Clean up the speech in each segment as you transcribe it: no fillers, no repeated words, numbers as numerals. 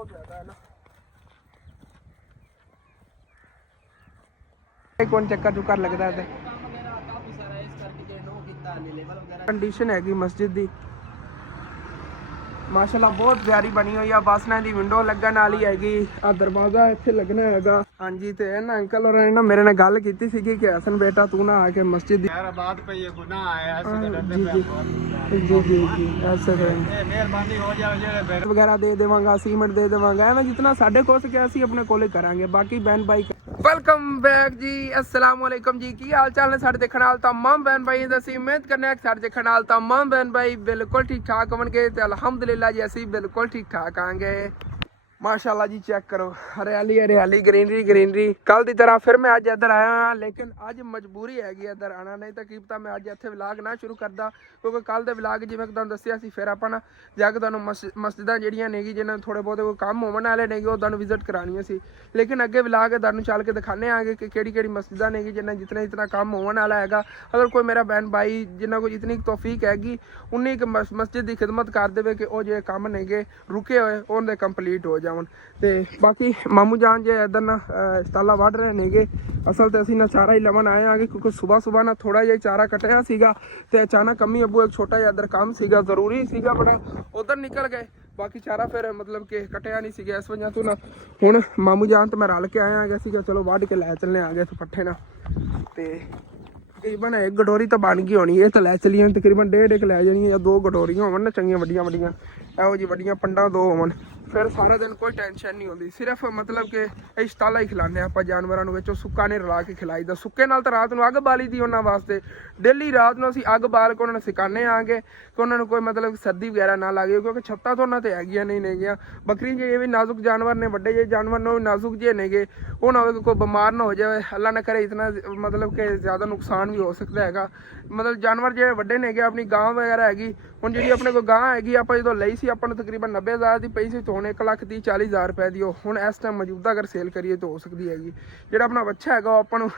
बहुत ज्यादा है ना। कौन चक्कर चुक्कर लगता है कंडीशन हैगी मस्जिद दी माशाल्लाह बहुत प्यारी बनी हुई है। बस ना दी विंडो लगन वाली हैगी, आ दरवाजा इत्थे लगना हैगा। हाँ जी, ते ना अंकल और ना मेरे ने गल कीती सीगी कि हसन बेटा तू ना आके मस्जिद यार बात पे ये गुनाह आया ऐसे तो डरते पे जी जी जी ऐसे मेहरबानी हो जाए जेड़े वगैरह दे देवांगा, सीमेंट दे देवांगा, एवें जितना साडे कोल सके ਅਸੀਂ अपने कोले करांगे। बाकी बहन भाई वेलकम बैक जी, अस्सलाम वालेकुम जी। की हाल चाल ने साडे देखण वाले तमाम बहन भाई दी उम्मीद करने साडे देखण वाले तमाम बहन भाई बिल्कुल ठीक ठाक होवणगे ते अल्हम्दुलिल्लाह जी असीं बिल्कुल ठीक ठाक आंगे। माशाल्लाह जी चेक करो हरियाली हरियाली ग्रीनरी ग्रीनरी। कल की तरह फिर मैं अज इधर आया हाँ, लेकिन अज मजबूरी हैगी इधर आना, नहीं तो की पता मैं अज इत्थे व्लॉग ना शुरू करदा, क्योंकि कल दे व्लॉग जिवें तुहानूं दस्सिया सी फिर आपां ना जाके तुहानूं मस्जिदां जिहड़ियां नेगी जिन्हां थोड़े बहुते कोई काम होवन वाले नेगे ओह तुहानूं विजिट कराणियां सी। लेकिन अगे व्लॉग तुहानूं चल के दिखाने आगे कि केड़ी केड़ी मस्जिदां नेगी जिन्हां जितना इतना काम होवन वाला हैगा। अगर कोई मेरा बहन भाई जिन्हां कोई इतनी तौफीक हैगी उन्नी एक मस्जिद की खिदमत कर देवे कि ओह जे काम नेगे रुके होए उन्हें कंप्लीट हो जावन। ते बाकी मामू जान जे इधर ना ताला वढ़ रहे नेगे। असल तो असीं ना चारा ही लवन आए आगे, क्योंकि सुबह सुबह ना थोड़ा जिहा चारा कटिया सीगा ते अचानक अम्मी अबू एक छोटा जिहा इधर काम सीगा जरूरी सीगा बड़ा, उधर निकल गए। बाकी चारा फिर मतलब कि कटिया नहीं सीगा, इस वजह तो ना हुण मामू जान तो मैं रल के आया गया सीगा, चलो वढ़ के लै चलने आ गए पट्ठे ना। ते तकरीबन एक गडोरी तो बन गई होनी, ये तो लै चलिए तकरीबन 1.5 लै जानी, या 2 गडोरियां होवन ना चंगियां वड्डियां वड्डियां ਇਹੋ जी वड्डियां पंडा 2 होवन, फिर सारा दिन कोई टेंशन नहीं होती। सिर्फ मतलब कि इस ताला ही खिलाने आप जानवरों को विचों सुक्का नहीं रला के खिलाईदा। सुक्के नाल तो रात को अग बाली दी उन्होंने वास्ते, डेली रात को असीं अग बाल के उन्होंने सिखाने आगे कि उन्होंने कोई मतलब सर्दी वगैरह ना लगे, क्योंकि छत्तां तो उन्होंने हैगियां नहीं नेगियां। बकरी जे भी नाजुक जानवर ने, वड्डे जे जानवर ने नाजुक जे नेगे, वो ना हो कि कोई बीमार ना हो जाए, अल्लाह ना करे इतना मतलब कि ज़्यादा नुकसान भी हो सकता है। मतलब जानवर जो वड्डे नेगे अपनी गां वगैरह हैगी, हुण जिहड़ी अपने कोल गां हैगी आप जो लई सी आपां नूं तकरीबन 90,000 की पई सी, तो हुण 1,30,40,000 रुपए की हुण इस टाइम मौजूदा अगर सेल करिए तो हो सकती हैगी। जिहड़ा अपना बच्चा हैगा आपां नूं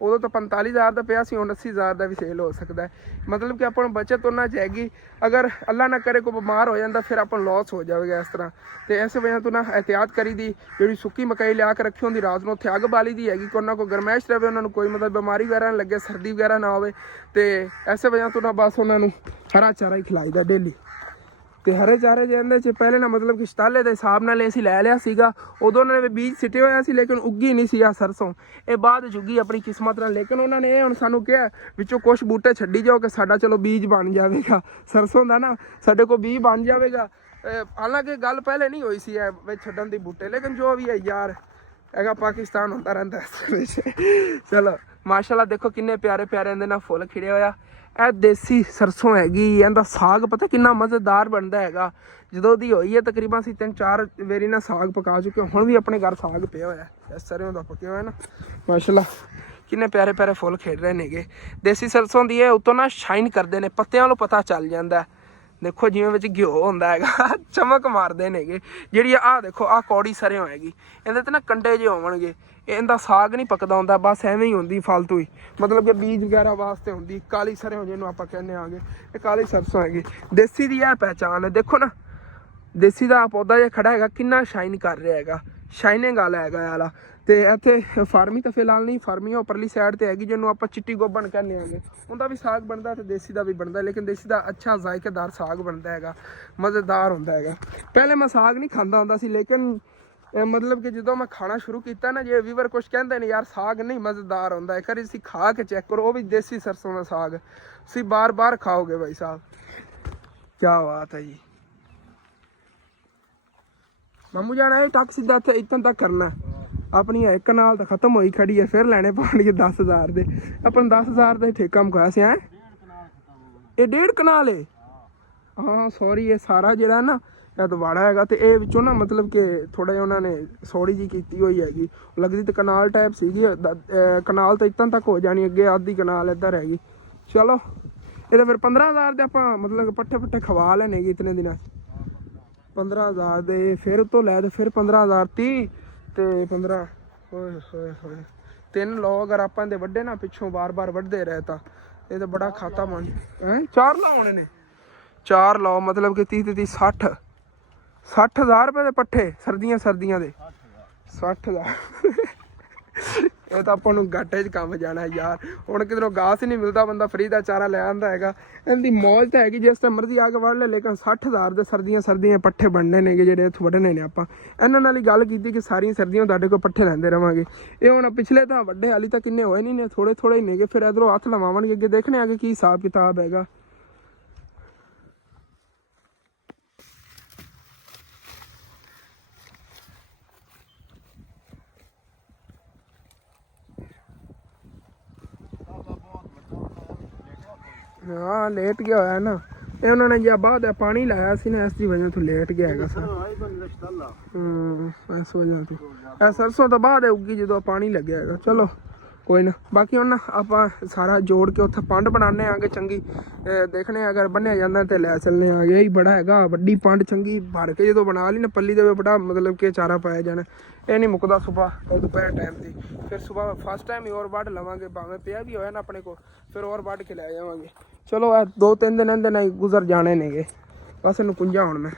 उदों तो 45,000 का पिया सी, हुण 80,000 का भी सेल हो सकता है। मतलब कि आपां नूं बचत उन्हां च हैगी, अगर अल्लाह ना करे कोई बीमार हो जाता फिर आपां लॉस हो जाएगा इस तरह। तो इस वजह तो ना एहतियात करी दी, जिहड़ी सुक्की मकई लिया के रखी होंदी रात नूं उत्थे अग बाली दी हैगी कि उन्हां कोल गरमैश रहे, उन्हां नूं कोई मतलब बीमारी वगैरह ना लगे, सर्दी वगैरह ना होवे। तो इस वजह तो ना बस उन्हां नूं हरा चारा ही खिलाईदा डेली। तो हरे चारे जिहदे च पहले ना मतलब कि शताले के हिसाब नाल असीं लै लिया सीगा, उदों उन्होंने बीज सिटे होया सी लेकिन उगी नहीं सी आ सरसों, ये बाद चुगी अपनी किस्मत नाल। लेकिन उन्होंने ये हुण सानूं कहा विचों कुछ बूटे छड्डी जाओ कि साडा चलो बीज बन जाएगा सरसों का ना, साडे कोल बीज बन जाएगा। हालांकि गल पहले नहीं हुई सी छड्डण दी बूटे, लेकिन जो भी है यार हैगा पाकिस्तान होंदा रहिंदा चलो माशाल्लाह देखो किन्ने प्यारे प्यारे इहदे नाल फुੱਲ खिड़े होया। ਇਹ देसी सरसों हैगी, ਇਹਦਾ साग पता कितना मज़ेदार बनता हैगा। ਜਦੋਂ ਦੀ ਹੋਈ ਹੈ ਤਕਰੀਬਨ ਅਸੀਂ 3-4 ਵਾਰੀ ਨਾ ਸਾਗ ਪਕਾ ਚੁੱਕੇ, ਹੁਣ ਵੀ ਆਪਣੇ ਘਰ ਸਾਗ ਪਿਆ ਹੋਇਆ ਹੈ ਸਰੋਂ ਦਾ ਪੱਕਿਆ ਹੋਇਆ ਨਾ। ਮਾਸ਼ਾਅੱਲਾ ਕਿੰਨੇ ਪਿਆਰੇ ਪਿਆਰੇ ਫੁੱਲ ਖਿੜ ਰਹੇ ਨੇਗੇ। ਦੇਸੀ ਸਰਸੋਂ ਦੀ ਇਹ ਉੱਤੋਂ ਨਾ ਸ਼ਾਈਨ ਕਰਦੇ ਨੇ, ਪੱਤਿਆਂ ਨੂੰ ਪਤਾ ਚੱਲ ਜਾਂਦਾ। देखो जिवें विच घिओ होंदा हैगा चमक मारदे नेगे। जिहड़ी आ देखो आ कौड़ी सरें हैगी, इहदे ते ना कंडे जे होवणगे, इहदा साग नहीं पकदा हुंदा, बस एवें ही हुंदी फालतू ही, मतलब कि बीज वगैरह वास्ते हुंदी। काली सरें जिहनूं आपां कहने आगे, ये काली सरसों हैगी देसी दी। यह पहचान है, देखो ना देसी का पौधा जिहा खड़ा हैगा किन्ना शाइन कर रहा हैगा, शाइनिंग वाला हैगा वाला। तो इत्थे फार्मी तो फिलहाल नहीं, फार्मी उपरली साइड तो हैगी जिन्होंने आप चिट्टी गोबन कहने आगे, उनका भी साग बनता तो देसी का भी बनता, लेकिन देसी का अच्छा जायकेदार साग बनता है, मज़ेदार होंदा है। पहले मैं साग नहीं खाता होंदा सी, लेकिन मतलब कि जो मैं खाना शुरू किया ना, जे व्यूवर कुछ कहते हैं यार साग नहीं मज़ेदार होंदा, एक बार खा के चेक करो, वो भी देसी सरसों का साग, तुसीं बार बार खाओगे भाई साहब, क्या बात है जी। मामू जाना है टक सीधा इत्थे इतन तक करना, अपनी एक कनाल तो खत्म होई खड़ी है, फिर लैने पाउणगे 10,000 दे। अपन 10,000 का ठेका मुकाया सी है, ये 1.5 कनाल है। हाँ सॉरी, ये सारा जिहड़ा ना दवाड़ा हैगा, तो ये विचों ना मतलब कि थोड़ा जिहा उन्होंने सौड़ी जी कीती हुई हैगी, लगदी तो कनाल टाइप सीगी, कनाल तो इतन तक हो जानी, अगे आधी कनाल इधर हैगी। चलो ये फिर 15,000 दे आपां मतलब पट्ठे पुट्ठे खवा लैने इतने दिनां 15,000 दे, फिर तो लै फिर 15,000 30 ते 15 होए होए होए 3 लो अगर आपां दे वड्डे ना पिछों बार बार वड्डदे रहे तो ये तो बड़ा खाता बन है। 4 लो होने ने, 4 लो मतलब कि 30 30 60 60,000 ਰੁਪਏ ਦੇ ਪੱਠੇ ਸਰਦੀਆਂ ਦੇ 60,000 ਇਹ ਤਾਂ ਆਪਾਂ ਨੂੰ ਘਾਟੇ 'ਚ ਕੰਮ ਜਾਣਾ ਯਾਰ। ਹੁਣ ਕਿਧਰੋਂ ਘਾਸ ਹੀ ਨਹੀਂ ਮਿਲਦਾ, ਬੰਦਾ ਫਰੀ ਦਾ ਚਾਰਾ ਲੈ ਆਉਂਦਾ ਹੈਗਾ। ਇਹਦੀ ਮੌਜ ਤਾਂ ਹੈਗੀ ਜਿਸ ਟਾਈਮ ਮਰਜ਼ੀ ਆ ਕੇ ਵੜ ਲੈ, ਲੇਕਿਨ 60,000 ਦੇ ਸਰਦੀਆਂ ਪੱਠੇ ਬਣਨੇ ਨੇਗੇ ਜਿਹੜੇ ਇੱਥੋਂ ਵੱਢਣੇ ਨੇ ਆਪਾਂ। ਇਹਨਾਂ ਨਾਲ ਹੀ ਗੱਲ ਕੀਤੀ ਕਿ ਸਾਰੀਆਂ ਸਰਦੀਆਂ ਤੁਹਾਡੇ ਕੋਲ ਪੱਠੇ ਲੈਂਦੇ ਰਵਾਂਗੇ। ਇਹ ਹੁਣ ਪਿਛਲੇ ਤਾਂ ਵੱਡੇ ਹਾਲੀ ਤਾਂ ਕਿੰਨੇ ਹੋਏ ਨਹੀਂ ਨੇ, ਥੋੜੇ ਹੀ ਨੇਗੇ। ਫਿਰ ਇਧਰੋਂ ਹੱਥ ਲਵਾਵਾਂਗੇ ਅੱਗੇ, ਦੇਖਣੇ ਆ ਕਿ ਕੀ ਹਿਸਾਬ ਕਿਤਾਬ ਹੈਗਾ। ਹਾਂ ਲੇਟ ਗਿਆ ਹੋਇਆ ਨਾ ਇਹ, ਉਹਨਾਂ ਨੇ ਜਾਂ ਬਾਅਦ ਪਾਣੀ ਲਾਇਆ ਸੀ ਨਾ, ਇਸ ਦੀ ਵਜ੍ਹਾ ਤੋਂ ਲੇਟ ਗਿਆ ਹੈਗਾ ਸਰ। ਇਸ ਵਜ੍ਹਾ ਤੋਂ ਇਹ ਸਰਸੋਂ ਤੋਂ ਬਾਅਦ ਉੱਗੀ ਜਦੋਂ ਪਾਣੀ ਲੱਗਿਆ ਹੈਗਾ। ਚਲੋ ਕੋਈ ਨਾ, ਬਾਕੀ ਹੁਣ ਨਾ ਆਪਾਂ ਸਾਰਾ ਜੋੜ ਕੇ ਉੱਥੇ ਪੰਡ ਬਣਾਉਂਦੇ ਆਂਗੇ ਚੰਗੀ। ਦੇਖਣੇ ਅਗਰ ਬੰਨਿਆ ਜਾਂਦਾ ਤੇ ਲੈ ਚੱਲਣੇ ਆ। ਇਹੀ ਬੜਾ ਹੈਗਾ ਵੱਡੀ ਪੰਡ ਚੰਗੀ ਭਰ ਕੇ ਜਦੋਂ ਬਣਾ ਲਈ ਨਾ ਪੱਲੀ ਦੇ ਬੜਾ ਮਤਲਬ ਕਿ ਚਾਰਾ ਪਾਇਆ ਜਾਣਾ। ਇਹ ਨਹੀਂ ਮੁੱਕਦਾ ਸੁਬਾਹ ਦੁਪਹਿਰ ਟਾਈਮ ਦੀ। ਫਿਰ ਸੁਬਾਹ ਫਸਟ ਟਾਈਮ ਹੀ ਹੋਰ ਵੱਢ ਲਵਾਂਗੇ, ਭਾਵੇਂ ਪਿਆ ਵੀ ਹੋਇਆ ਨਾ ਆਪਣੇ ਕੋਲ, ਫਿਰ ਹੋਰ ਵੱਢ ਕੇ ਲੈ ਜਾਵਾਂਗੇ। ਚਲੋ ਇਹ 2-3 ਦਿਨ ਇਹਦੇ ਨਾਲ ਗੁਜ਼ਰ ਜਾਣੇ ਨੇਗੇ। ਬਸ ਇਹਨੂੰ ਪੁੰਜਾ ਹੁਣ ਮੈਂ।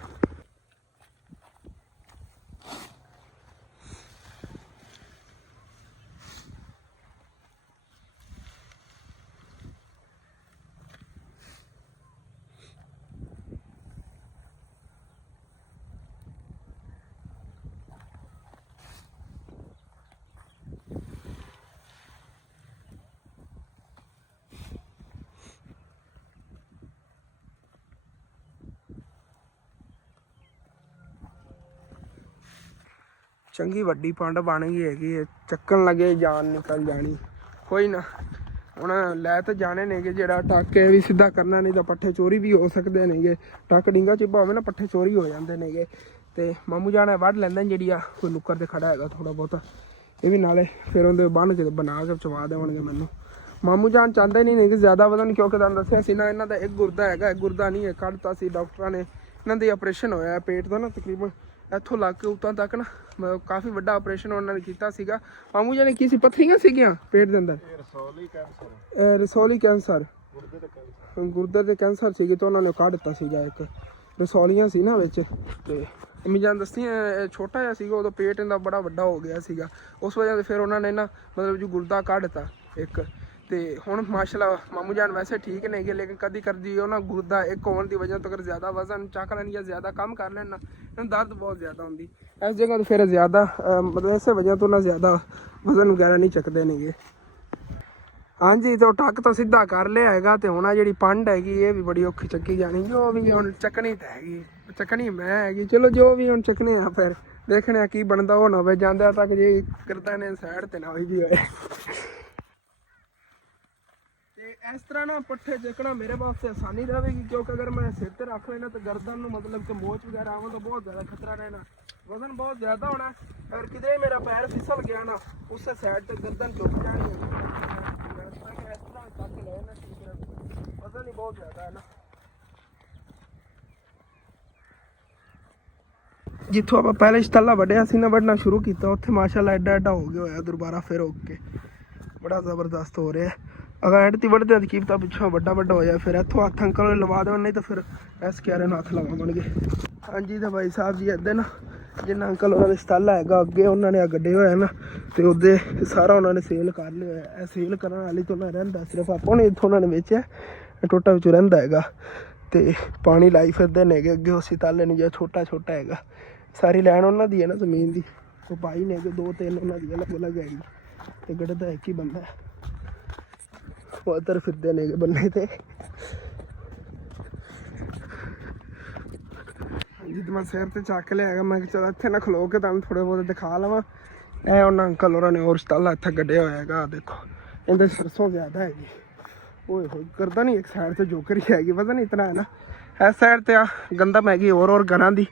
ਚੰਗੀ ਵੱਡੀ ਪੰਡ ਬਣ ਗਈ ਹੈਗੀ, ਚੱਕਣ ਲੱਗੇ ਜਾਨ ਨਿਕਲ ਜਾਣੀ। ਕੋਈ ਨਾ ਹੁਣ ਲੈ ਤਾਂ ਜਾਣੇ ਨੇਗੇ। ਜਿਹੜਾ ਟੱਕ ਵੀ ਸਿੱਧਾ ਕਰਨਾ, ਨਹੀਂ ਤਾਂ ਪੱਠੇ ਚੋਰੀ ਵੀ ਹੋ ਸਕਦੇ ਨੇਗੇ। ਟੱਕ ਡਿੰਗਾ ਚਿੱਬਾ ਹੋਵੇ ਨਾ, ਪੱਠੇ ਚੋਰੀ ਹੋ ਜਾਂਦੇ ਨੇਗੇ। ਤੇ ਮਾਮੂ ਜਾਣਾ ਵੱਢ ਲੈਂਦੇ ਜਿਹੜੀ ਆ ਕੋਈ ਨੁੱਕਰ ਤੇ ਖੜਾ ਹੈਗਾ ਥੋੜਾ ਬਹੁਤਾ, ਇਹ ਵੀ ਨਾਲੇ ਫਿਰ ਉਹਦੇ ਬੰਨ ਕੇ ਬਣਾ ਕੇ ਚਵਾ ਦੇਵਣਗੇ ਮੈਨੂੰ। ਮਾਮੂ ਜਾਨ ਚਾਹੁੰਦੇ ਨਹੀਂ ਨੇ ਕਿ ਜ਼ਿਆਦਾ ਵਧਣ, ਕਿਉਂਕਿ ਤੁਹਾਨੂੰ ਦੱਸਿਆ ਸੀ ਨਾ ਇਹਨਾਂ ਦਾ ਇੱਕ ਗੁਰਦਾ ਹੈਗਾ, ਇੱਕ ਗੁਰਦਾ ਨਹੀਂ ਹੈ, ਕੱਢਤਾ ਸੀ ਡਾਕਟਰਾਂ ਨੇ। ਇਹਨਾਂ ਦੀ ਆਪਰੇਸ਼ਨ ਹੋਇਆ ਪੇਟ ਦਾ ਨਾ, ਤਕਰੀਬਨ ਇੱਥੋਂ ਲੱਗ ਕੇ ਉੱਤਾਂ ਤੱਕ ਨਾ, ਮਤਲਬ ਕਾਫੀ ਵੱਡਾ ਆਪਰੇਸ਼ਨ ਉਹਨਾਂ ਨੇ ਕੀਤਾ ਸੀਗਾ। ਮਾਮੂ ਜੀ ਨੇ ਕੀ ਸੀ, ਪੱਥਰੀਆਂ ਸੀਗੀਆਂ ਪੇਟ ਦੇ ਅੰਦਰ, ਰਸੌਲੀ ਕੈਂਸਰ, ਗੁਰਦੇ ਦੇ ਕੈਂਸਰ ਸੀਗੀ, ਤਾਂ ਉਹਨਾਂ ਨੇ ਕੱਢ ਦਿੱਤਾ ਸੀਗਾ। ਇੱਕ ਰਸੌਲੀਆਂ ਸੀ ਨਾ ਵਿੱਚ, ਤੇ ਅੰਮੀ ਜਾਨ ਦੱਸੀ ਛੋਟਾ ਜਿਹਾ ਸੀਗਾ ਉਦੋਂ, ਪੇਟ ਇਹਦਾ ਬੜਾ ਵੱਡਾ ਹੋ ਗਿਆ ਸੀਗਾ। ਉਸ ਵਜ੍ਹਾ 'ਤੇ ਫਿਰ ਉਹਨਾਂ ਨੇ ਨਾ ਮਤਲਬ ਜੋ ਗੁਰਦਾ ਕੱਢ ਦਿੱਤਾ ਇੱਕ। ਤੇ ਹੁਣ ਮਾਸ਼ਾਅੱਲਾ ਮਾਮੂ ਜਾਨ ਵੈਸੇ ਠੀਕ ਨੇਗੇ, ਲੇਕਿਨ ਕਦੀ ਕਰਦੀ ਉਹ ਨਾ ਗੁਰਦਾ ਇੱਕ ਹੋਣ ਦੀ ਵਜ੍ਹਾ ਤੋਂ ਅਗਰ ਜ਼ਿਆਦਾ ਵਜ਼ਨ ਚੱਕ ਲੈਣ ਜਾਂ ਜ਼ਿਆਦਾ ਕੰਮ ਕਰ ਲੈਣ ਨਾ, ਇਹਨੂੰ ਦਰਦ ਬਹੁਤ ਜ਼ਿਆਦਾ ਹੁੰਦੀ ਇਸ ਜਗ੍ਹਾ 'ਤੇ। ਫਿਰ ਜ਼ਿਆਦਾ ਮਤਲਬ ਇਸੇ ਵਜ੍ਹਾ ਤੋਂ ਨਾ ਜ਼ਿਆਦਾ ਵਜ਼ਨ ਵਗੈਰਾ ਨਹੀਂ ਚੱਕਦੇ ਨੇਗੇ। ਹਾਂਜੀ ਤੇ ਉਹ ਟੱਕ ਤਾਂ ਸਿੱਧਾ ਕਰ ਲਿਆ ਹੈਗਾ। ਤੇ ਹੁਣ ਆ ਜਿਹੜੀ ਪੰਡ ਹੈਗੀ ਇਹ ਵੀ ਬੜੀ ਔਖੀ ਚੱਕੀ ਜਾਣੀ, ਜੋ ਵੀ ਹੁਣ ਚੱਕਣੀ ਤਾਂ ਹੈਗੀ, ਚੱਕਣੀ ਮੈਂ ਹੈਗੀ। ਚਲੋ ਜੋ ਵੀ ਹੁਣ ਚੱਕਣੇ ਆ, ਫਿਰ ਦੇਖਣੇ ਆ ਕੀ ਬਣਦਾ। ਉਹ ਨਾ ਹੋਵੇ ਜਾਂਦਿਆਂ ਤੱਕ ਜੇ ਕਰਦਾ ਨੇ ਸਾਈਡ ਤੇ ਨਾ ਹੋਈ ਵੀ ਹੋਏ। ਤੇ ਇਸ ਤਰ੍ਹਾਂ ਨਾ ਪੱਠੇ ਚੱਕਣਾ ਮੇਰੇ ਵਾਸਤੇ ਆਸਾਨੀ ਰਹੇਗੀ, ਕਿਉਂਕਿ ਅਗਰ ਮੈਂ ਸਿਰ ਤੇ ਰੱਖ ਲੈਣਾ ਤਾਂ ਗਰਦਨ ਨੂੰ ਮਤਲਬ ਕਿ ਮੋਚ ਵਗੈਰਾ ਆਉਣ ਦਾ ਬਹੁਤ ਜ਼ਿਆਦਾ ਖਤਰਾ ਰਹਿਣਾ, ਵਜ਼ਨ ਬਹੁਤ ਜ਼ਿਆਦਾ ਹੋਣਾ। ਅਗਰ ਕਿਤੇ ਮੇਰਾ ਪੈਰ ਫਿਸਲ ਗਿਆ ਨਾ, ਉਸੇ ਸਾਈਡ ਤੇ ਗਰਦਨ ਝੁਕ ਜਾਣੀ ਹੈ। ਇਸ ਤਰ੍ਹਾਂ ਚੱਕ ਲੈ ਨਾ, ਵਜ਼ਨ ਹੀ ਬਹੁਤ ਜ਼ਿਆਦਾ ਹੈ ਨਾ। ਜਿੱਥੋਂ ਆਪਾਂ ਪਹਿਲੇ ਛਤੱਲਾ ਵੱਢਿਆ ਸੀ ਨਾ, ਵੱਢਣਾ ਸ਼ੁਰੂ ਕੀਤਾ, ਉੱਥੇ ਮਾਸ਼ਾਅੱਲਾ ਐਡਾ ਹੋ ਗਿਆ ਹੋਇਆ ਦੁਬਾਰਾ ਫਿਰ ਓਕੇ, ਬੜਾ ਜ਼ਬਰਦਸਤ ਹੋ ਰਿਹਾ। ਅਗਰ ਐਡ ਤੀ ਵੱਢਦੇ ਤਾਂ ਕੀਪਤਾ ਪਿੱਛੋਂ ਵੱਡਾ ਹੋ ਜਾਏ, ਫਿਰ ਇੱਥੋਂ ਹੱਥ ਅੰਕਲ ਲਵਾ ਦੇਣ, ਨਹੀਂ ਤਾਂ ਫਿਰ ਇਸ ਕਿਆਰੇ ਨੂੰ ਹੱਥ ਲਵਾਵਾਂਗੇ। ਹਾਂਜੀ ਤਾਂ ਭਾਈ ਸਾਹਿਬ ਜੀ ਇੱਦਾਂ ਨਾ, ਜਿੰਨਾ ਅੰਕਲ ਉਹਨਾਂ ਦੇ ਛਤੱਲਾ ਹੈਗਾ ਅੱਗੇ, ਉਹਨਾਂ ਨੇ ਆ ਗੱਡੇ ਹੋਇਆ ਨਾ, ਤੇ ਉਹਦੇ ਸਾਰਾ ਉਹਨਾਂ ਨੇ ਸੇਲ ਕਰ ਲਿਆ ਹੋਇਆ। ਇਹ ਸੇਲ ਕਰਨ ਵਾਲੀ ਤੋਂ ਨਾ ਰਹਿੰਦਾ ਸਿਰਫ ਆਪਾਂ ਨੇ, ਇੱਥੋਂ ਉਹਨਾਂ ਨੇ ਵੇਚਿਆ, ਟੋਟਾ ਵਿੱਚੋਂ ਰਹਿੰਦਾ ਹੈਗਾ। ਤੇ ਪਾਣੀ ਲਾਈ ਫਿਰਦੇ ਨੇਗੇ ਅੱਗੇ ਉਸ ਛਤੱਲੇ ਨੂੰ, ਜਿਹੜਾ ਛੋਟਾ ਹੈਗਾ। ਸਾਰੀ ਲੈਣ ਉਹਨਾਂ ਦੀ ਹੈ ਨਾ ਜ਼ਮੀਨ ਦੀ, ਉਹ ਭਾਈ ਨੇ 2-3 ਉਹਨਾਂ ਦੀ ਅਲੱਗ ਹੈਗੀ, ਤੇ ਗੱਡੇ ਦਾ ਇੱਕ ਹੀ ਬੰਦਾ ਹੈ। ਉਹ ਇੱਧਰ ਫਿਰਦੇ ਨੇਗੇ ਬੰਨੇ ਤੇ। ਜਿੱਦ ਮੈਂ ਸਿਰ ਤੇ ਚੱਕ ਲਿਆ ਹੈਗਾ, ਮੈਂ ਚਲ ਇੱਥੇ ਨਾ ਖਲੋ ਕੇ ਤੁਹਾਨੂੰ ਥੋੜੇ ਬਹੁਤ ਦਿਖਾ ਲਵਾਂ। ਇਹ ਉਹਨਾਂ ਅੰਕਲ ਹੋਰਾਂ ਨੇ ਹੋਰ ਛਤੱਲਾ ਇੱਥੇ ਗੱਡਿਆ ਹੋਇਆ ਹੈਗਾ, ਦੇਖੋ ਇਹਦੇ ਸਰਸੋਂ ਜ਼ਿਆਦਾ ਹੈਗੀ। ਓਏ ਹੋਏ ਕਰਦਾ ਨਹੀਂ, ਇੱਕ ਸਾਈਡ ਤੇ ਜੋਕਰੀ ਹੈਗੀ, ਪਤਾ ਨਹੀਂ ਇਤਨਾ ਹੈ ਨਾ। ਇਸ ਸਾਈਡ ਤੇ ਆ ਗੰਦਮ ਹੈਗੀ ਹੋਰ ਘਰਾਂ ਦੀ,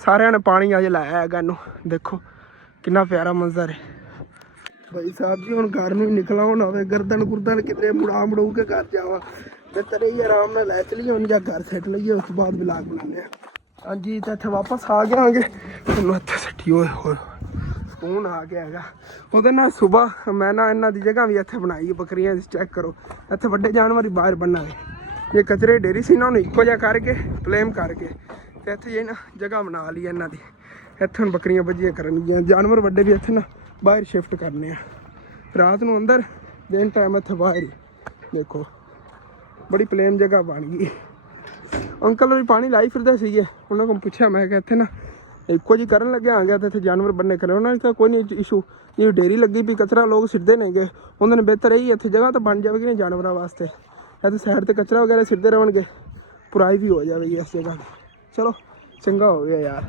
ਸਾਰਿਆਂ ਨੇ ਪਾਣੀ ਅੱਜ ਲਾਇਆ ਹੈਗਾ ਇਹਨੂੰ, ਦੇਖੋ ਕਿੰਨਾ ਪਿਆਰਾ ਮੰਜ਼ਰ ਹੈ। ਭਾਈ ਸਾਹਿਬ ਜੀ ਹੁਣ ਘਰ ਨੂੰ ਨਿਕਲਾ ਹੋਣਾ ਹੋਵੇ, ਗੁਰਦਨ ਕਿਤੇ ਮੁੜੂ ਕੇ ਘਰ ਜਾਵਾਂ, ਤੇ ਤੇਰੇ ਹੀ ਆਰਾਮ ਨਾਲ ਲੈ ਚਲੀਏ ਹੁਣ, ਜਾਂ ਘਰ ਸੈੱਟ ਲਈਏ, ਉਸ ਤੋਂ ਬਾਅਦ ਵਲੌਗ ਬਣਾਉਂਦੇ ਹਾਂ। ਹਾਂਜੀ ਤਾਂ ਇੱਥੇ ਵਾਪਸ ਆ ਗਏ ਆਂਗੇ, ਤੁਹਾਨੂੰ ਇੱਥੇ ਸੱਟੀ ਹੋਏ ਸਕੂਨ ਆ ਗਿਆ ਹੈਗਾ। ਉਹਦੇ ਨਾਲ ਸੁਬਾਹ ਮੈਂ ਨਾ ਇਹਨਾਂ ਦੀ ਜਗ੍ਹਾ ਵੀ ਇੱਥੇ ਬਣਾਈ, ਬੱਕਰੀਆਂ ਦੀ, ਚੈੱਕ ਕਰੋ ਇੱਥੇ ਵੱਡੇ ਜਾਨਵਰ ਹੀ ਬਾਹਰ ਬੰਨਾਂਗੇ। ਇਹ ਕਚਰੇ ਡੇਰੀ ਸੀ ਨਾ, ਉਹਨੂੰ ਇੱਕੋ ਜਿਹਾ ਕਰਕੇ ਪਲੇਮ ਕਰਕੇ ਤੇ ਇੱਥੇ ਜੇ ਨਾ ਜਗ੍ਹਾ ਬਣਾ ਲਈ ਇਹਨਾਂ ਦੀ, ਇੱਥੇ ਹੁਣ ਬੱਕਰੀਆਂ ਬੱਜੀਆਂ ਕਰਨਗੀਆਂ। ਜਾਨਵਰ ਵੱਡੇ ਵੀ ਇੱਥੇ ਨਾ ਬਾਹਰ ਸ਼ਿਫਟ ਕਰਨੇ ਆ, ਰਾਤ ਨੂੰ ਅੰਦਰ, ਦਿਨ ਟਾਈਮ ਇੱਥੇ ਬਾਹਰ ਹੀ। ਦੇਖੋ ਬੜੀ ਪਲੇਨ ਜਗ੍ਹਾ ਬਣ ਗਈ। ਅੰਕਲ ਵੀ ਪਾਣੀ ਲਾਈ ਫਿਰਦੇ ਸੀਗੇ, ਉਹਨਾਂ ਕੋਲ ਪੁੱਛਿਆ, ਮੈਂ ਕਿਹਾ ਇੱਥੇ ਨਾ ਇੱਕੋ ਜਿਹੀ ਕਰਨ ਲੱਗਿਆ ਆ ਗਿਆ ਤੇ ਇੱਥੇ ਜਾਨਵਰ ਬੰਨੇ ਕਰੇ। ਉਹਨਾਂ ਨੇ ਕਿਹਾ ਕੋਈ ਨਹੀਂ ਇਸ਼ੂ, ਜੇ ਡੇਰੀ ਲੱਗੀ ਵੀ ਕਚਰਾ ਲੋਕ ਸਿੱਟਦੇ ਨੇਗੇ, ਉਹਨਾਂ ਨੇ ਬਿਹਤਰ ਇਹੀ ਇੱਥੇ ਜਗ੍ਹਾ ਤਾਂ ਬਣ ਜਾਵੇਗੀ ਨਹੀਂ ਜਾਨਵਰਾਂ ਵਾਸਤੇ, ਇੱਥੇ ਸਾਈਡ 'ਤੇ ਕਚਰਾ ਵਗੈਰਾ ਸਿੱਟਦੇ ਰਹਿਣਗੇ, ਪੁਰਾਈ ਵੀ ਹੋ ਜਾਵੇਗੀ ਇਸ ਜਗ੍ਹਾ ਦੀ। ਚਲੋ ਚੰਗਾ ਹੋ ਗਿਆ ਯਾਰ।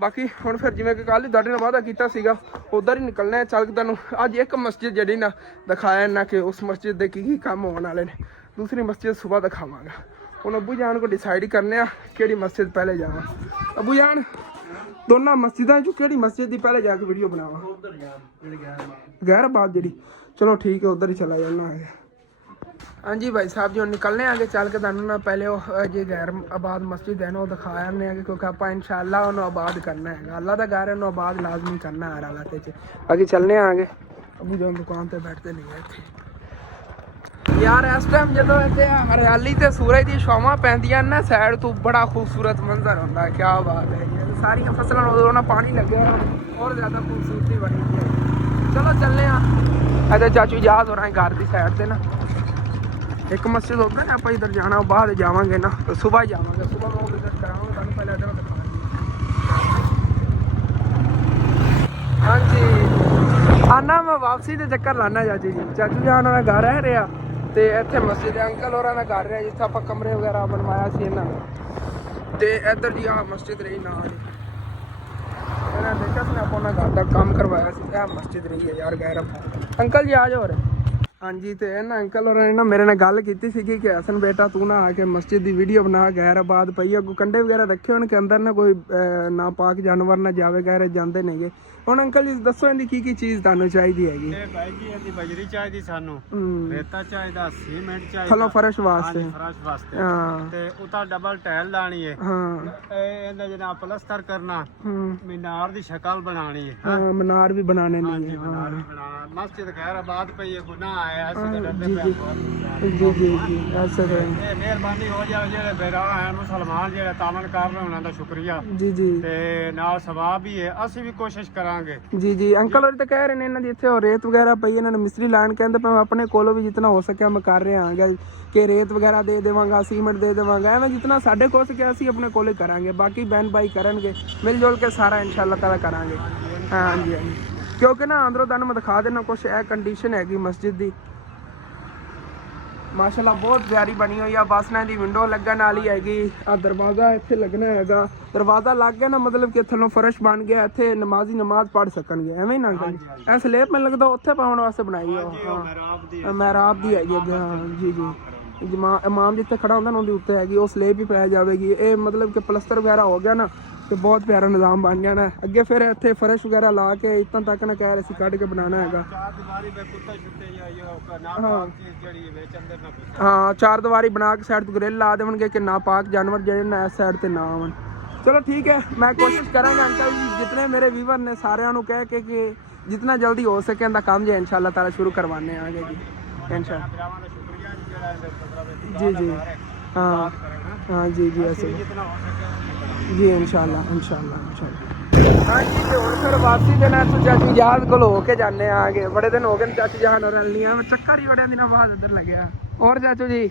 ਬਾਕੀ ਹੁਣ ਫਿਰ ਜਿਵੇਂ ਕਿ ਕੱਲ੍ਹ ਹੀ ਤੁਹਾਡੇ ਨਾਲ ਵਾਅਦਾ ਕੀਤਾ ਸੀਗਾ ਉੱਧਰ ਹੀ ਨਿਕਲਣਾ ਹੈ। ਚੱਲ ਤੁਹਾਨੂੰ ਅੱਜ ਇੱਕ ਮਸਜਿਦ ਜਿਹੜੀ ਨਾ ਦਿਖਾਇਆ ਨਾ ਕਿ ਉਸ ਮਸਜਿਦ ਦੇ ਕੀ ਕੰਮ ਹੋਣ ਵਾਲੇ ਨੇ, ਦੂਸਰੀ ਮਸਜਿਦ ਸੁਬਾਹ ਦਿਖਾਵਾਂਗਾ। ਹੁਣ ਅੱਬੂ ਜਾਨ को डिसाइड करने कि मस्जिद पहले जावा। अबू जान दोनों मस्जिदा चो कि मस्जिद की पहले जाके वीडियो बनावा? गैराबाद जी, चलो ठीक है उधर ही चला जाना है। हाँ जी भाई साहब जी हम निकलने आगे चल के तुहानू ना पहले जो गैर आबाद मस्जिद है ना वो दिखाया ने, क्योंकि आप इंशाअल्लाह उन्होंने आबाद करना है। अल्लाह का घर है उन्होंने आबाद लाजमी करना है हर हालत च। बाकी चलने आगे। अबू जान दुकान पर बैठते नहीं है इतने यार। इस टाइम जो इतने हरियाली ते सूरज की छावां पैंदियां ना साइड तो बड़ा खूबसूरत मंजर होंदा है। क्या बात है, सारिया फसलों उदों पानी लगे और ज़्यादा खूबसूरती बनी है। चलो चलने इधर चाचू याद हो रहा है घर की साइड से ना एक मस्जिद होता है, आप इधर जाना बाद जावांगे ना तो सुबह जावांगे, सुबह मैं विजिट कराऊंगा पहले इधर दिखाऊंगी। हाँ जी आना मैं वापसी के चक्कर लाना चाचू जी। चाचू जान वाला घर है रहा ਤੇ ਇੱਥੇ ਮਸਜਿਦ ਅੰਕਲ ਹੋਰਾਂ ਦਾ ਘਰ ਰਿਹਾ ਜਿੱਥੇ ਆਪਾਂ ਕਮਰੇ ਵਗੈਰਾ ਬਣਵਾਇਆ ਸੀ ਇਹਨਾਂ ਤੇ ਇੱਧਰ ਜੀ ਆ ਮਸਜਿਦ ਰਹੀ ਨਾਲ ਹੀ। ਇਹਨਾਂ ਦੇਖਿਆ ਸੀ ਆਪਾਂ ਉਹਨਾਂ ਘਰ ਦਾ ਕੰਮ ਕਰਵਾਇਆ ਸੀ, ਇਹ ਮਸਜਿਦ ਰਹੀ ਹੈ ਯਾਰ ਗੈਰ। ਅੰਕਲ ਜੀ ਆ ਜਾਓ। ਹਾਂਜੀ ਤੇ ਇਹਨਾਂ ਅੰਕਲ ਹੋਰਾਂ ਨੇ ਨਾ ਮੇਰੇ ਨਾਲ ਗੱਲ ਕੀਤੀ ਸੀਗੀ ਕਿ ਹਸਨ ਬੇਟਾ ਤੂੰ ਨਾ ਆ ਕੇ ਮਸਜਿਦ ਦੀ ਵੀਡੀਓ ਬਣਾ, ਗੈਰਾਬਾਦ ਪਈ ਅੱਗੋਂ ਕੰਡੇ ਵਗੈਰਾ ਰੱਖੇ ਹੋਣ ਕਿ ਅੰਦਰ ਨਾ ਕੋਈ ਨਾ ਪਾਕ ਜਾਨਵਰ ਨਾ ਜਾਵੇ, ਗੈਰ ਜਾਂਦੇ ਨੇਗੇ। ਹੁਣ ਅੰਕਲ ਜੀ ਦੱਸੋ ਇਹਦੀ ਕੀ ਚੀਜ਼ ਤੁਹਾਨੂੰ ਚਾਹੀਦੀ ਹੈਗੀ? ਤੇ ਭਾਈ ਜੀ ਇਹਦੀ ਬਜਰੀ ਚਾਹੀਦੀ, ਸਾਨੂੰ ਰੇਤਾ ਚਾਹੀਦਾ, ਸੀਮੈਂਟ ਚਾਹੀਦਾ, ਖਲੋ ਫਰਸ਼ ਵਾਸਤੇ, ਫਰਸ਼ ਵਾਸਤੇ। ਹਾਂ ਤੇ ਉਤਾ ਡਬਲ ਟਾਇਲ ਲਾਣੀ ਹੈ। ਹਾਂ ਇਹਦਾ ਜਿਹੜਾ ਪਲਸਤਰ ਕਰਨਾ, ਮੀਨਾਰ ਦੀ ਸ਼ਕਲ ਬਣਾਣੀ ਹੈ। ਹਾਂ ਮੀਨਾਰ ਵੀ ਬਣਾਣੇ ਨੇ। ਮੀਨਾਰ ਵੀ ਬਣਾਣਾ। ਮਸਜਿਦ ਗੈਰਾਬਾਦ ਪਈ ਹੈ, ਗੁਨਾਹ ਆਇਆ ਅਸੀਂ ਤੇ ਡਰਦੇ ਜੀ ਜੀ ਜੀ ਐਸੇ ਇਹ ਮਿਹਰਬਾਨੀ ਹੋ ਜਾਵੇ ਜਿਹੜੇ ਬੇਰਾ ਹੈ ਮੁਸਲਮਾਨ ਜਿਹੜੇ ਤਾਮਨ ਕਰ ਰਹੇ ਉਹਨਾਂ ਦਾ ਸ਼ੁਕਰੀਆ ਜੀ ਜੀ ਤੇ ਨਾਲ ਸਵਾਬ ਵੀ ਹੈ। ਅਸੀਂ ਵੀ ਕੋਸ਼ਿਸ਼ ਕਰਾਂਗੇ। ਜੀ ਜੀ ਅੰਕਲ ਹੋਰ ਤਾਂ ਕਹਿ ਰਹੇ ਨੇ ਇਹਨਾਂ ਦੀ ਇੱਥੇ ਰੇਤ ਵਗੈਰਾ ਪਈ, ਇਹਨਾਂ ਨੇ ਮਿਸਤਰੀ ਲਾਣ ਕਹਿੰਦੇ ਮੈਂ ਆਪਣੇ ਕੋਲੋਂ ਵੀ ਜਿੰਨਾ ਹੋ ਸਕਿਆ ਮੈਂ ਕਰ ਰਿਹਾ ਹਾਂ ਕਿ ਰੇਤ ਵਗੈਰਾ ਦੇ ਦੇਵਾਂਗਾ, ਸੀਮੈਂਟ ਦੇ ਦੇਵਾਂਗਾ, ਐਵੇਂ ਜਿੰਨਾ ਸਾਡੇ ਕੋਲ ਸਕਿਆ ਅਸੀਂ ਆਪਣੇ ਕੋਲ ਹੀ ਕਰਾਂਗੇ। ਬਾਕੀ ਬਹਿਨ ਬਾਈ ਕਰਨਗੇ ਮਿਲ ਜੁਲ ਕੇ ਸਾਰਾ ਇਨਸ਼ਾਅੱਲਾ ਤਾਲਾ ਕਰਾਂਗੇ। ਹਾਂਜੀ ਹਾਂਜੀ ਕਿਉਂਕਿ ਨਾ ਅੰਦਰੋਂ ਤੁਹਾਨੂੰ ਮੈਂ ਦਿਖਾ ਦੇਣਾ ਕੁਛ ਇਹ ਕੰਡੀਸ਼ਨ ਹੈਗੀ ਮਸਜਿਦ ਦੀ ਮਾਸ਼ਾਅੱਲਾ ਬਹੁਤ ਪਿਆਰੀ ਬਣੀ ਹੋਈ ਆ। ਬਸ ਨਾ ਇਹਦੀ ਵਿੰਡੋ ਲੱਗਣ ਵਾਲੀ ਹੈਗੀ, ਆ ਦਰਵਾਜ਼ਾ ਇੱਥੇ ਲੱਗਣਾ ਹੈਗਾ। ਦਰਵਾਜ਼ਾ ਲੱਗ ਗਿਆ ਨਾ ਮਤਲਬ ਕਿ ਥੱਲੋਂ ਫਰਸ਼ ਬਣ ਗਿਆ, ਇੱਥੇ ਨਮਾਜ਼ੀ ਨਮਾਜ਼ ਪੜ੍ਹ ਸਕਣਗੇ ਐਵੇਂ ਹੀ ਨਾ। ਇਹ ਸਲੇਬ ਮੈਨੂੰ ਲੱਗਦਾ ਉੱਥੇ ਪਾਉਣ ਵਾਸਤੇ ਬਣਾਈ ਆ, ਮਹਿਰਾਬ ਦੀ ਹੈਗੀ ਅੱਗੇ। ਹਾਂ ਜੀ ਜੀ ਇਮਾਮ ਜਿੱਥੇ ਖੜਾ ਹੁੰਦਾ ਨਾ ਉਹਦੇ ਉੱਤੇ ਹੈਗੀ, ਉਹ ਸਲੇਬ ਹੀ ਪੈ ਜਾਵੇਗੀ। ਇਹ ਮਤਲਬ ਕਿ ਪਲਸਤਰ ਵਗੈਰਾ ਹੋ ਗਿਆ ਨਾ ਤੇ ਬਹੁਤ ਪਿਆਰਾ ਨਿਜ਼ਾਮ ਬਣ ਜਾਣਾ ਅੱਗੇ। ਫਿਰ ਇੱਥੇ ਫਰਸ਼ ਵਗੈਰਾ ਲਾ ਕੇ ਇਤਾਂ ਤੱਕ ਨਾ ਕਹਿ ਰਹੇ ਸੀ ਕੱਢ ਕੇ ਬਣਾਉਣਾ ਹੈਗਾ। ਹਾਂ ਚਾਰ ਦੀਵਾਰੀ ਬਣਾ ਕੇ ਸਾਈਡ ਤੋਂ ਗ੍ਰਿਲ ਲਾ ਦੇਣਗੇ ਕਿ ਨਾ ਪਾਕ ਜਾਨਵਰ ਜਿਹੜੇ ਨਾ ਇਸ ਸਾਈਡ ਤੇ ਨਾ ਆਉਣ। ਚਲੋ ਠੀਕ ਹੈ ਮੈਂ ਕੋਸ਼ਿਸ਼ ਕਰਾਂਗਾ ਅੰਕਲ ਜੀ ਜਿਤਨੇ ਮੇਰੇ ਵੀਵਰ ਨੇ ਸਾਰਿਆਂ ਨੂੰ ਕਹਿ ਕੇ ਕਿ ਜਿੰਨਾ ਜਲਦੀ ਹੋ ਸਕੇ ਇਹਦਾ ਕੰਮ ਜੇ ਇਨਸ਼ਾਅੱਲਾ ਤਾਲਾ ਸ਼ੁਰੂ ਕਰਵਾਉਂਦੇ ਆਂਗੇ ਜੀ ਇਨਸ਼ਾਅੱਲਾ। जी जी हाँ हाँ जी जी ऐसे जी इंशाल्लाह इंशाल्लाह इंशाल्लाह। हाँ जी तो हम फिर वापसी देना तो चाची जहाज को हो के जाने आगे बड़े दिन हो गए चाची जहाज और लिया चक्कर ही बड़े दिनों बाद इधर लगे। और चाचू जी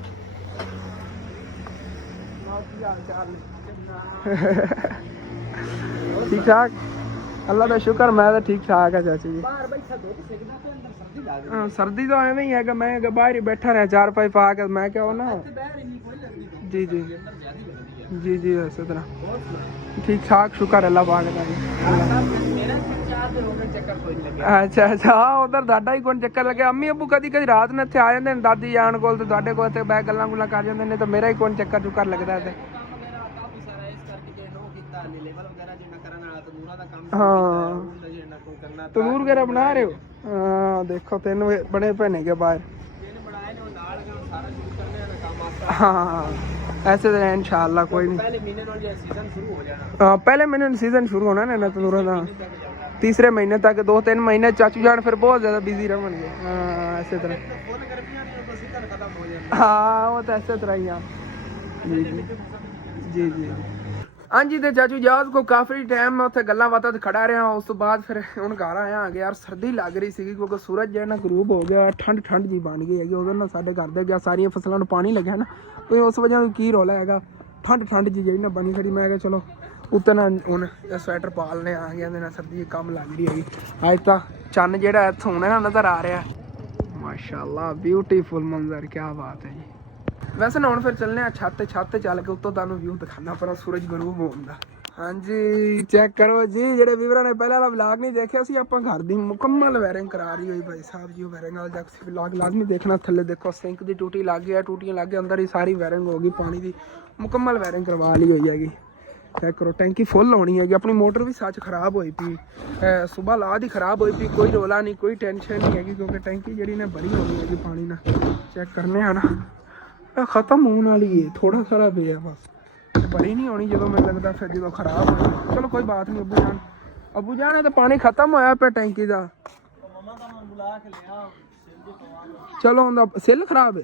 ठीक ठाक अल्लाह का शुक्र मैं तो ठीक ठाक है चाची जी। सर्दी तो एवं ही है मैं बाहर ही बैठा रहा चार पाई पा के मैं क्या ना जी जी जी जी इस तरह ठीक ठाक शुक्र अल्लाह पाक का जी। अच्छा अच्छा हाँ उधर दादा ही कौन चक्कर लगे अम्मी अबू कदी कदी रात ने इतने आ जाते हैं दादी जान को दादे को बह गल्लां गुल्लां कर जाते हैं तो मेरा ही कौन चक्कर चुक्कर लगता है। हाँ तंदूर वगैरह बना रहे हो? हाँ देखो तीन बने पहने के बाहर। हाँ ऐसे तो इंशाअल्लाह कोई नहीं हाँ पहले महीने सीजन शुरू होना ना तंदूरों का तीसरे महीने तक 2-3 महीने चाचू जान फिर बहुत ज़्यादा बिजी रहेंगे। हाँ ऐसे तरह हाँ वो तो ऐसे तरह ही हाँ जी जी ਜੀ ਜੀ ਹਾਂਜੀ। ਤੇ ਚਾਚੂ ਯਾਦ ਕੋ ਕਾਫੀ ਟਾਈਮ ਮੈਂ ਉੱਥੇ ਗੱਲਾਂ ਬਾਤਾਂ ਤੇ ਖੜਾ ਰਿਹਾ। ਉਸ ਤੋਂ ਬਾਅਦ ਫਿਰ ਹੁਣ ਘਰ ਆਇਆ ਆ ਗਿਆ। ਯਾਰ ਸਰਦੀ ਲੱਗ ਰਹੀ ਸੀਗੀ ਕਿਉਂਕਿ ਸੂਰਜ ਜਿਹੜਾ ਨਾ ਗਰੂਬ ਹੋ ਗਿਆ, ਠੰਡ ਜੀ ਬਣ ਗਈ ਹੈਗੀ। ਉਹਦੇ ਨਾਲ ਸਾਡੇ ਘਰ ਦੇ ਗਿਆ ਸਾਰੀਆਂ ਫਸਲਾਂ ਨੂੰ ਪਾਣੀ ਲੱਗਿਆ ਨਾ, ਤੇ ਉਸ ਵਜ੍ਹਾ ਨਾਲ ਕੀ ਰੌਲਾ ਹੈਗਾ, ਠੰਡ ਜੀ ਜਿਹੜੀ ਨਾ ਬਣੀ ਖੜੀ। ਮੈਂ ਕਿਹਾ ਚਲੋ ਉੱਤੇ ਨਾ ਹੁਣ ਸਵੈਟਰ ਪਾ ਲੈਣੇ ਆ ਗਿਆ, ਇਹਦੇ ਨਾਲ ਸਰਦੀ ਕੰਮ ਲੱਗ ਰਹੀ ਹੈਗੀ। ਅੱਜ ਤਾਂ ਚੰਨ ਜਿਹੜਾ ਇੱਥੋਂ ਨਾ ਨਜ਼ਰ ਆ ਰਿਹਾ, ਮਾਸ਼ਾਅੱਲਾ ਬਿਊਟੀਫੁਲ ਮੰਜ਼ਰ, ਕੀ ਬਾਤ ਹੈ ਜੀ। ਵੈਸੇ ਨਾ ਹੁਣ ਫਿਰ ਚੱਲਨੇ ਆ ਛੱਤ ਤੇ ਚੱਲ ਕੇ ਉੱਤੋਂ ਤੁਹਾਨੂੰ ਵਿਊ ਦਿਖਾਣਾ ਪਰ ਸੂਰਜ ਗਰੂਬ ਹੋਣ ਦਾ। ਹਾਂਜੀ ਚੈੱਕ ਕਰੋ ਜੀ, ਜਿਹੜੇ ਵੀਵਰਾਂ ਨੇ ਪਹਿਲਾਂ ਵਾਲਾ ਵਲੌਗ ਨਹੀਂ ਦੇਖਿਆ ਸੀ, ਆਪਾਂ ਘਰ ਦੀ ਮੁਕੰਮਲ ਵਾਇਰਿੰਗ ਕਰਾ ਰਹੀ ਹੋਈ ਭਾਈ ਸਾਹਿਬ ਜੀ। ਉਹ ਵਾਇਰਿੰਗ ਵਾਲਾ ਜਾ ਕੇ ਵਲੌਗ ਲਾਜ਼ਮੀ ਦੇਖਣਾ। ਥੱਲੇ ਦੇਖੋ ਸਿੰਕ ਦੀ ਟੂਟੀ ਲੱਗ ਗਈ, ਟੂਟੀਆਂ ਲੱਗ ਗਈ, ਅੰਦਰ ਹੀ ਸਾਰੀ ਵਾਇਰਿੰਗ ਹੋ ਗਈ, ਪਾਣੀ ਦੀ ਮੁਕੰਮਲ ਵਾਇਰਿੰਗ ਕਰਵਾ ਲਈ ਹੋਈ ਹੈਗੀ। ਚੈੱਕ ਕਰੋ ਟੈਂਕੀ ਫੁੱਲ ਹੋਣੀ ਹੈਗੀ। ਆਪਣੀ ਮੋਟਰ ਵੀ ਸੱਚ ਖਰਾਬ ਹੋਈ ਪਈ, ਸੁਬਾਹ ਲਾਹ ਦੀ ਖਰਾਬ ਹੋਈ ਪਈ। ਕੋਈ ਰੋਲਾ ਨਹੀਂ, ਕੋਈ ਟੈਨਸ਼ਨ ਨਹੀਂ ਹੈਗੀ ਕਿਉਂਕਿ ਟੈਂਕੀ ਜਿਹੜੀ ਨੇ ਭਰੀ ਹੋਣੀ ਹੈਗੀ ਪਾਣੀ ਨਾਲ। ਚੈੱਕ ਕਰਨੇ ਆ ਨਾ, ਖਤਮ ਹੋਣ ਵਾਲੀ ਹੈ, ਥੋੜਾ ਸਾਰਾ ਪਿਆ ਬਸ, ਭਰੀ ਨਹੀਂ ਹੋਣੀ ਜਦੋਂ ਮੈਨੂੰ ਲੱਗਦਾ ਫਿਰ ਜਦੋਂ ਖਰਾਬ ਹੋ। ਚਲੋ ਕੋਈ ਬਾਤ ਨਹੀਂ। ਅਬੂ ਜਾਨ ਤਾਂ ਪਾਣੀ ਖਤਮ ਹੋਇਆ ਪਿਆ ਟੈਂਕੀ ਦਾ। ਚਲੋ ਉਹਦਾ ਸਿੱਲ ਖਰਾਬ ਹੈ,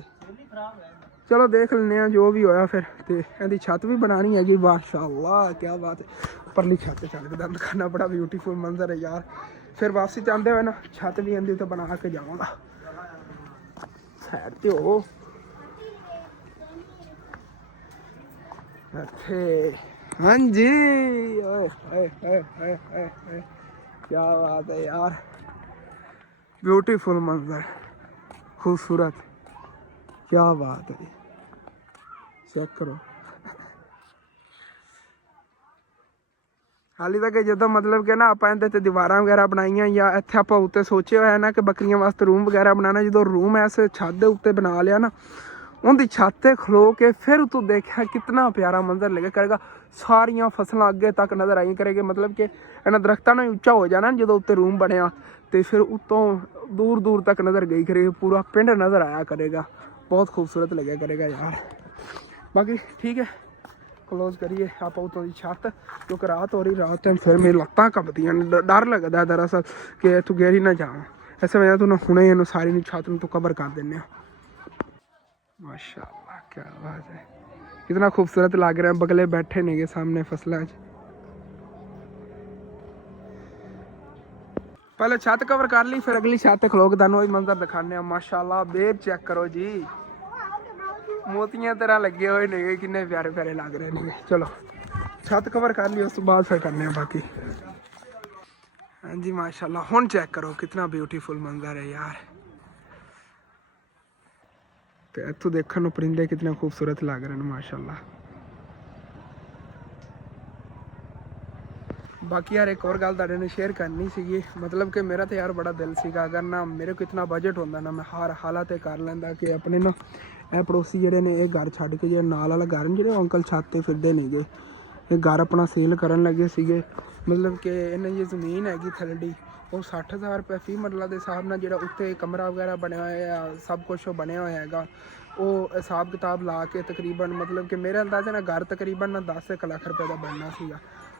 ਚਲੋ ਦੇਖ ਲੈਂਦੇ ਆ ਜੋ ਵੀ ਹੋਇਆ ਫਿਰ। ਤੇ ਇਹਦੀ ਛੱਤ ਵੀ ਬਣਾਉਣੀ ਹੈਗੀ, ਮਾਸ਼ਾਅੱਲਾ ਕੀ ਬਾਤ ਹੈ। ਪਰਲੀ ਛੱਤ ਚੱਲ ਕੇ ਦਿਖਾਣਾ, ਬੜਾ ਬਿਊਟੀਫੁਲ ਮੰਜ਼ਰ ਹੈ ਯਾਰ। ਫਿਰ ਵਾਪਸੀ ਚਾਹੁੰਦੇ ਹੋਏ ਨਾ ਛੱਤ ਵੀ ਇਹਦੀ ਉੱਤੇ ਬਣਾ ਕੇ ਜਾਵਾਂਗਾ। ਸਾਈਡ ਤੇ ਹੋ ਇੱਥੇ। ਹਾਂਜੀ ਓਏ ਕੀ ਬਾਤ ਹੈ ਯਾਰ, ਬਿਊਟੀਫੁਲ ਮੰਜ਼ਰ, खूबसूरत, क्या बात है। चेक करो ਹਾਲੀ ਤੱਕ ਜਦੋਂ ਮਤਲਬ ਕਿ ਨਾ ਆਪਾਂ ਇਹਦੇ ਤੇ ਦੀਵਾਰਾਂ ਵਗੈਰਾ ਬਣਾਈਆਂ ਜਾਂ ਇੱਥੇ ਆਪਾਂ ਉੱਤੇ ਸੋਚਿਆ ਹੋਇਆ ਨਾ ਕਿ ਬੱਕਰੀਆਂ ਵਾਸਤੇ ਰੂਮ ਵਗੈਰਾ ਬਣਾਉਣਾ। ਜਦੋਂ ਰੂਮ ਐਸੇ ਛੱਤ ਦੇ ਉੱਤੇ ਬਣਾ ਲਿਆ ਨਾ, ਉਹਦੀ ਛੱਤ ਤੇ ਖਲੋ ਕੇ ਫਿਰ ਉਤੋਂ ਦੇਖਿਆ ਕਿੰਨਾ ਪਿਆਰਾ ਮੰਜ਼ਰ ਲੱਗਿਆ ਕਰੇਗਾ। ਸਾਰੀਆਂ ਫਸਲਾਂ ਅੱਗੇ ਤੱਕ ਨਜ਼ਰ ਆਈ ਕਰੇਗੀ, ਮਤਲਬ ਕਿ ਇਹਨਾਂ ਦਰਖਤਾਂ ਨੂੰ ਉੱਚਾ ਹੋ ਜਾਣਾ ਜਦੋਂ ਉੱਤੇ ਰੂਮ ਬਣਿਆ, ਤੇ ਫਿਰ ਉੱਤੋਂ ਦੂਰ ਤੱਕ ਨਜ਼ਰ ਗਈ ਕਰੇਗੀ, ਪੂਰਾ ਪਿੰਡ ਨਜ਼ਰ ਆਇਆ ਕਰੇਗਾ। ਬਹੁਤ ਖੂਬਸੂਰਤ ਲੱਗਿਆ ਕਰੇਗਾ ਯਾਰ। ਬਾਕੀ ਠੀਕ ਹੈ, ਕਲੋਜ਼ ਕਰੀਏ ਆਪਾਂ ਉੱਤੋਂ ਦੀ ਛੱਤ, ਕਿਉਂਕਿ ਰਾਤ ਹੋ ਰਹੀ, ਰਾਤ ਟਾਈਮ ਫਿਰ ਮੇਰੀ ਲੱਤਾਂ ਕੰਬਦੀਆਂ ਨੇ, ਡਰ ਲੱਗਦਾ ਦਰਅਸਲ ਕਿ ਇੱਥੋਂ ਗਹਿਰੀ ਨਾ ਜਾਵਾਂ। ਇਸੇ ਵਜ੍ਹਾ ਤੋਂ ਹੁਣੇ ਇਹਨੂੰ ਸਾਰੀ ਨੂੰ ਛੱਤ ਨੂੰ ਤੋਂ ਕਵਰ ਕਰ ਦਿੰਦੇ ਹਾਂ। माशाल्लाह क्या बात है, कितना खूबसूरत लग रहा है। बगले बैठे नहीं सामने फसलों। पहले छत कवर कर ली, फिर अगली छत खलो के तुहानू मंजर दिखाने। माशाल्लाह बेर चेक करो जी, मोतियां तरह लगे हुए ने, कितने प्यारे प्यारे लग रहे हैं। चलो छत कवर कर ली, उस बाद फिर करने बाकी। हाँ जी माशाल्लाह, हुण चेक करो कितना ब्यूटीफुल मंजर है यार। ਤੇ ਇੱਥੋਂ ਦੇਖਣ ਨੂੰ ਪਰਿੰਦੇ ਕਿਤਨੇ ਖੂਬਸੂਰਤ ਲੱਗ ਰਹੇ ਨੇ ਮਾਸ਼ਾਅੱਲਾ। ਬਾਕੀ ਯਾਰ ਇੱਕ ਹੋਰ ਗੱਲ ਤੁਹਾਡੇ ਨਾਲ ਸ਼ੇਅਰ ਕਰਨੀ ਸੀਗੀ, ਮਤਲਬ ਕਿ ਮੇਰਾ ਤਾਂ ਯਾਰ ਬੜਾ ਦਿਲ ਸੀਗਾ, ਅਗਰ ਨਾ ਮੇਰੇ ਕੋਲ ਇਤਨਾ ਬਜਟ ਹੁੰਦਾ ਨਾ, ਮੈਂ ਹਰ ਹਾਲਾਤ ਤੇ ਕਰ ਲੈਂਦਾ ਕਿ ਆਪਣੇ ਨਾ ਇਹ ਪੜੋਸੀ ਜਿਹੜੇ ਨੇ ਇਹ ਘਰ ਛੱਡ ਕੇ, ਜਿਹੜੇ ਨਾਲ ਵਾਲਾ ਘਰ ਜਿਹੜੇ ਅੰਕਲ ਛੱਤ ਤੇ ਫਿਰਦੇ ਨੇਗੇ, ਇਹ ਘਰ ਆਪਣਾ ਸੇਲ ਕਰਨ ਲੱਗੇ ਸੀਗੇ। ਮਤਲਬ ਕਿ ਇਹਨਾਂ ਦੀ ਜ਼ਮੀਨ ਹੈਗੀ ਥਲੜੀ, ਉਹ 60,000 ਰੁਪਏ ਫੀ ਮਰਲਾ ਦੇ ਹਿਸਾਬ ਨਾਲ, ਜਿਹੜਾ ਉੱਤੇ ਕਮਰਾ ਵਗੈਰਾ ਬਣਿਆ ਹੋਇਆ, ਸਭ ਕੁਛ ਉਹ ਬਣਿਆ ਹੋਇਆ ਹੈਗਾ। ਉਹ ਹਿਸਾਬ ਕਿਤਾਬ ਲਾ ਕੇ ਤਕਰੀਬਨ ਮਤਲਬ ਕਿ ਮੇਰੇ ਅੰਦਾਜ਼ੇ ਨਾਲ ਘਰ ਤਕਰੀਬਨ ਨਾ 10 ਕੁ ਲੱਖ ਰੁਪਏ ਦਾ ਬਣਨਾ ਸੀਗਾ।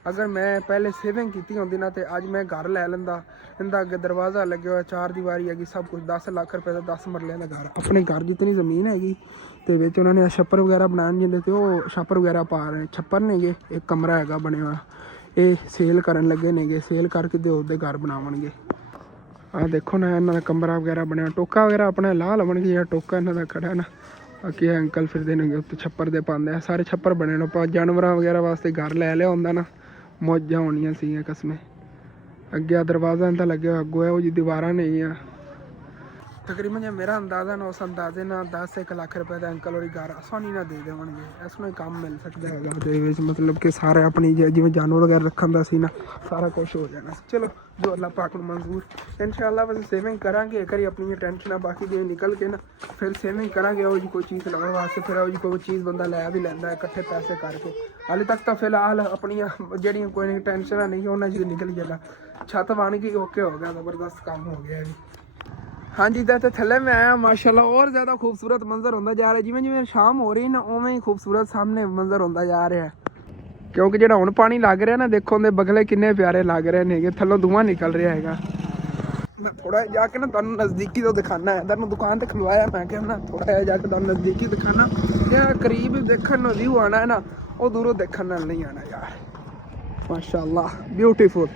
ਅਗਰ ਮੈਂ ਪਹਿਲੇ ਸੇਵਿੰਗ ਕੀਤੀ ਹੁੰਦੀ ਨਾ ਤੇ ਅੱਜ ਮੈਂ ਘਰ ਲੈ ਲੈਂਦਾ। ਇਹਦਾ ਅੱਗੇ ਦਰਵਾਜ਼ਾ ਲੱਗਿਆ ਹੋਇਆ, 4 ਦੀਵਾਰੀ ਹੈਗੀ, ਸਭ ਕੁਝ 10 ਲੱਖ ਰੁਪਏ ਦਾ 10 ਮਰਲਿਆਂ ਦਾ ਘਰ। ਆਪਣੇ ਘਰ ਜਿਤਨੀ ਜ਼ਮੀਨ ਹੈਗੀ ਤੇ ਵਿੱਚ ਉਹਨਾਂ ਨੇ ਛੱਪਰ ਵਗੈਰਾ ਬਣਾਉਣ ਜਾਂਦੇ ਤੇ ਉਹ ਛੱਪਰ ਵਗੈਰਾ ਪਾ ਰਹੇ, ਛੱਪਰ ਨੇਗੇ। ਇੱਕ ਕਮਰਾ ਹੈਗਾ ਬਣਿਆ ਹੋਇਆ, ਇਹ ਸੇਲ ਕਰਨ ਲੱਗੇ ਨੇਗੇ, ਸੇਲ ਕਰਕੇ ਤੇ ਉਹਦੇ ਘਰ ਬਣਾਉਣਗੇ। ਆਹ ਦੇਖੋ ਨਾ ਇਹਨਾਂ ਦਾ ਕਮਰਾ ਵਗੈਰਾ ਬਣਿਆ, ਟੋਕਾ ਵਗੈਰਾ ਆਪਣਾ ਲਾ ਲਵਣਗੇ। ਜਿਹੜਾ ਟੋਕਾ ਇਹਨਾਂ ਦਾ ਖੜਾ ਨਾ, ਬਾਕੀ ਅੰਕਲ ਫਿਰਦੇ ਨੇ ਉੱਤੇ ਛੱਪਰ ਦੇ ਪਾਉਂਦੇ ਆ, ਸਾਰੇ ਛੱਪਰ ਬਣੇ ਨੇ। ਆਪਾਂ ਜਾਨਵਰਾਂ ਵਗੈਰਾ ਵਾਸਤੇ ਘਰ ਲੈ ਲਿਆ ਹੁੰਦਾ ਨਾ, ਮੌਜਾਂ ਹੋਣੀਆਂ ਸੀਗੀਆਂ ਕਸਮੇ। ਅੱਗੇ ਦਰਵਾਜ਼ਾ ਇਹਦਾ ਲੱਗਿਆ ਹੋਇਆ, ਅੱਗੋਂ ਇਹੋ ਜਿਹੀ ਦੀਵਾਰਾਂ ਨਹੀਂ ਆ। ਤਕਰੀਬਨ ਜੇ ਮੇਰਾ ਅੰਦਾਜ਼ਾ ਨਾ, ਉਸ ਅੰਦਾਜ਼ੇ ਨਾਲ 10 ਲੱਖ ਰੁਪਏ ਦਾ ਅੰਕਲ ਔਰ ਘਰ ਆਸਾਨੀ ਨਾਲ ਦੇ ਦੇਵਣਗੇ। ਇਸ ਨੂੰ ਕੰਮ ਮਿਲ ਸਕਦਾ ਹੈਗਾ ਉਹਦੇ ਵਿੱਚ, ਮਤਲਬ ਕਿ ਸਾਰੇ ਆਪਣੀ ਜਿਵੇਂ ਜਾਨਵਰ ਵਗੈਰਾ ਰੱਖਣ ਦਾ ਸੀ ਨਾ, ਸਾਰਾ ਕੁਛ ਹੋ ਜਾਣਾ। ਚਲੋ ਜੋ ਅੱਲਾਹ ਪਾਕ ਨੂੰ ਮਨਜ਼ੂਰ, ਇਨਸ਼ਾਅੱਲਾ ਬਸ ਸੇਵਿੰਗ ਕਰਾਂਗੇ। ਇੱਕ ਵਾਰੀ ਆਪਣੀ ਟੈਨਸ਼ਨ ਆ, ਬਾਕੀ ਜਿਵੇਂ ਨਿਕਲ ਕੇ ਨਾ ਫਿਰ ਸੇਵਿੰਗ ਕਰਾਂਗੇ। ਉਹ ਜੀ ਕੋਈ ਚੀਜ਼ ਲਾਉਣ ਵਾਸਤੇ, ਫਿਰ ਉਹ ਜੀ ਕੋਈ ਚੀਜ਼ ਬੰਦਾ ਲੈ ਵੀ ਲੈਂਦਾ ਇਕੱਠੇ ਪੈਸੇ ਕਰਕੇ। ਹਾਲੇ ਤੱਕ ਤਾਂ ਫਿਲਹਾਲ ਆਪਣੀਆਂ ਜਿਹੜੀਆਂ ਕੋਈ ਨਹੀਂ ਟੈਨਸ਼ਨਾਂ ਨਹੀਂ, ਉਹਨਾਂ 'ਚ ਨਿਕਲ ਜਾਣਾ। ਛੱਤ ਬਣ ਗਈ, ਓਕੇ ਹੋ ਗਿਆ, ਜ਼ਬਰਦਸਤ ਕੰਮ ਹੋ ਗਿਆ ਜੀ। ਹਾਂਜੀ ਤਾਂ ਇੱਥੇ ਥੱਲੇ ਮੈਂ ਆਇਆ, ਮਾਸ਼ਾਅੱਲਾ ਹੋਰ ਜ਼ਿਆਦਾ ਖੂਬਸੂਰਤ ਮੰਜ਼ਰ ਹੁੰਦਾ ਜਾ ਰਿਹਾ। ਜਿਵੇਂ ਜਿਵੇਂ ਸ਼ਾਮ ਹੋ ਰਹੀ ਨਾ, ਉਵੇਂ ਹੀ ਖੂਬਸੂਰਤ ਸਾਹਮਣੇ ਮੰਜ਼ਰ ਹੁੰਦਾ ਜਾ ਰਿਹਾ। ਕਿਉਂਕਿ ਜਿਹੜਾ ਹੁਣ ਪਾਣੀ ਲੱਗ ਰਿਹਾ ਨਾ, ਦੇਖੋ ਉਹਦੇ ਬਗਲੇ ਕਿੰਨੇ ਪਿਆਰੇ ਲੱਗ ਰਹੇ ਨੇਗੇ, ਥੱਲੋਂ ਧੂੰਆਂ ਨਿਕਲ ਰਿਹਾ ਹੈਗਾ। ਮੈਂ ਥੋੜਾ ਜਾ ਕੇ ਨਾ ਤੁਹਾਨੂੰ ਨਜ਼ਦੀਕੀ ਤੋਂ ਦਿਖਾਣਾ ਹੈ। ਤੁਹਾਨੂੰ ਦੁਕਾਨ ਤੇ ਖਲਵਾਇਆ, ਮੈਂ ਕਿਹਾ ਨਾ ਥੋੜਾ ਜਿਹਾ ਜਾ ਕੇ ਤੁਹਾਨੂੰ ਨਜ਼ਦੀਕੀ ਦਿਖਾਣਾ। ਜਿਹਾ ਕਰੀਬ ਦੇਖਣ ਨੂੰ ਵਿਊ ਆਣਾ ਹੈ ਨਾ, ਉਹ ਦੂਰੋਂ ਦੇਖਣ ਨਾਲ ਨਹੀਂ ਆਣਾ ਯਾਰ। माशाल्लाह ब्यूटीफुल,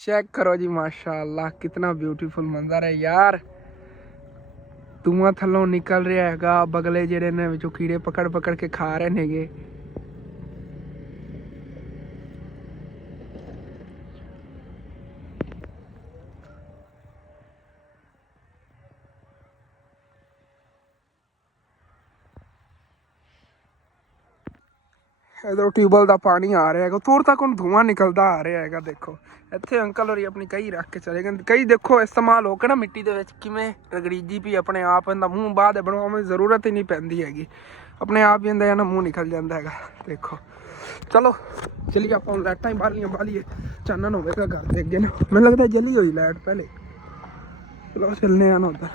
चेक करो जी माशाल्लाह कितना ब्यूटीफुल मंजर है यार। धुआं थल्लों निकल रहा हैगा, बगले जेडे ने विचों कीड़े पकड़ पकड़ के खा रहे नेगे। इधर ट्यूबवेल का पानी आ रहा है, दूर तक धुआं निकलता आ रहा है। देखो इतने अंकल और अपनी कई रख के चले गए, कई देखो इस्तेमाल होकर ना मिट्टी के किमें रगड़ीजी भी अपने आप इनका मूँह बाद बनाने की जरूरत ही नहीं पैंदी हैगी, अपने आप ही इनका ना मूँह निकल जाता है। देखो चलो चलिए आप लाइटा ही बालियाँ बालिए, चानन होगा घर के अगे ना, मैंने लगता है जली हुई लाइट पहले। चलो चलने ना उधर।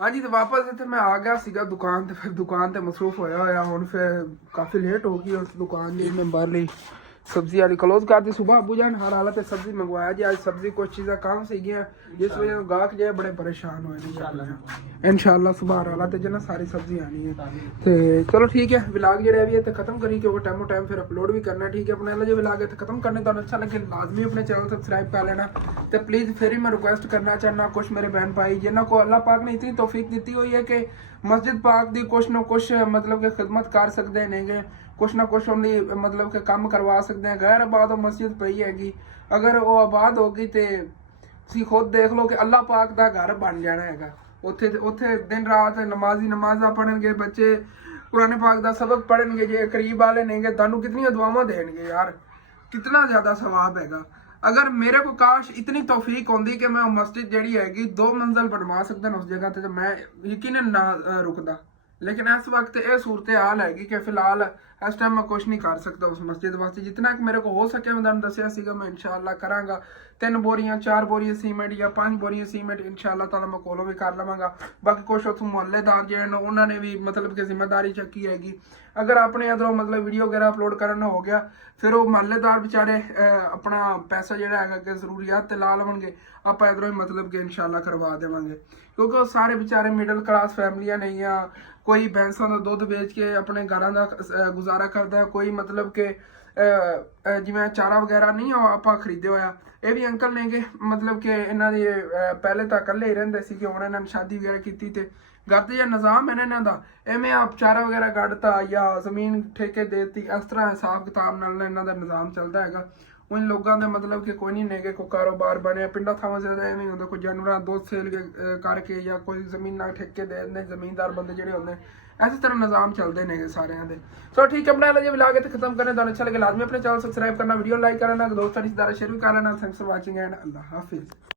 हाँ जी, तो वापस इतने मैं आ गया सीगा दुकान ते, फिर दुकान ते मसरूफ होया हुण फिर काफ़ी लेट हो गई। उस दुकान जी मैं बाहर ली सब्जी वाली क्लोज कर दी। सुबह अबू जान हर हालत सब्जी मंगवाया जी, आज सब्जी कुछ चीज़ें काम सी गई, जिस वजह गाहक जो है बड़े परेशान हुए। इंशाल्लाह सुबह हर हालत जो ना सारी सब्जी आनी है। तो चलो ठीक है, व्लॉग जो भी है तो खत्म करी, क्योंकि टाइमो टाइम फिर अपलोड भी करना। ठीक है, अपने जो व्लॉग है तो खत्म करने तो अच्छा लगे लाजमी अपने चैनल सब्सक्राइब कर लेना। तो प्लीज़ फिर ही मैं रिक्वेस्ट करना चाहना, कुछ मेरे बहन भाई जिन्हों को अल्लाह पाक ने इतनी तौफीक दी हुई है कि मस्जिद पाक की कुछ ना कुछ मतलब कि खिदमत कर सकते हैं, कुछ ना कुछ उनकी मतलब कि काम करवा सकते हैं। गैर आबाद मस्जिद पई हैगी, अगर वो आबाद होगी तो तुसीं खुद देख लो कि अल्लाह पाक का घर बन जाना है। उत्थे उत्थे दिन रात नमाजी नमाजा पढ़नगे, बच्चे कुरान पाक का सबक पढ़नगे, जे करीब वाले नेंगे तुहानूं कितनी दुआवां देणगे यार, कितना ज़्यादा सवाब हैगा। अगर मेरे को काश इतनी तौफीक होंदी कि मैं मस्जिद जी हैगी 2 मंजिल बनवा सकता उस जगह ते, तो मैं यकीनन ना रुकदा। लेकिन इस वक्त ये सूरत हाल हैगी कि फिलहाल इस टाइम मैं कुछ नहीं कर सकता उस मस्जिद वास्ते। जितना कि मेरे को हो सके मैं तुहानूं दस्सिया सीगा, मैं इंशाअल्लाह करांगा। 3 बोरियां 4 बोरियां सीमेंट या 5 बोरियां सीमेंट इंशाअल्लाह ताला मैं कोलों भी कर लवांगा। बाकी कुछ उस मोहल्लेदार जो हैं उन्होंने भी मतलब कि जिम्मेदारी चुकी हैगी। अगर अपने इधरों मतलब वीडियो वगैरह अपलोड करना हो गया, फिर वो मोहल्लेदार बेचारे अपना पैसा जोड़ा है कि जरूरियात ला लवेंगे, आप इधरों ही मतलब कि इंशाअल्लाह करवा देवांगे। क्योंकि वो सारे बेचारे मिडल क्लास फैमिलियां नहीं आ, कोई भैंसों का दुध बेच के अपने घरों का गुजारा करता है, कोई मतलब कि जिवें चारा वगैरह नहीं आप खरीदे होया। ये भी अंकल ने कि मतलब कि इन्हों की पहले तो कल्ले ही रहिंदे सी कि हुण इन्होंने शादी वगैरह की ते घर ते निज़ाम है इन्हों का इवें आप चारा वगैरह कढ़ता या जमीन ठेके देती, इस तरह हिसाब किताब नाल इन्हों का निज़ाम चलता है। उन लोगों के मतलब कि कोई नहीं नेगे कोई कारोबार बने पिंडा थावां से एवं होंगे, कोई जानवर दुध सेल करके या कोई जमीन ठेके दे देंगे जमींदार बंदे जो होंगे, इस तरह निज़ाम चलते हैं सारे दे। सो ठीक है, अपना जो व्लॉग है खत्म करने तो अच्छा लगे लाजमी अपने चैनल सब्सक्राइब करना, वीडियो लाइक करना, दोस्तों रिश्तेदार शेयर भी कर लेना। थैंक्स फॉर वाचिंग एंड अल्लाह हाफिज़।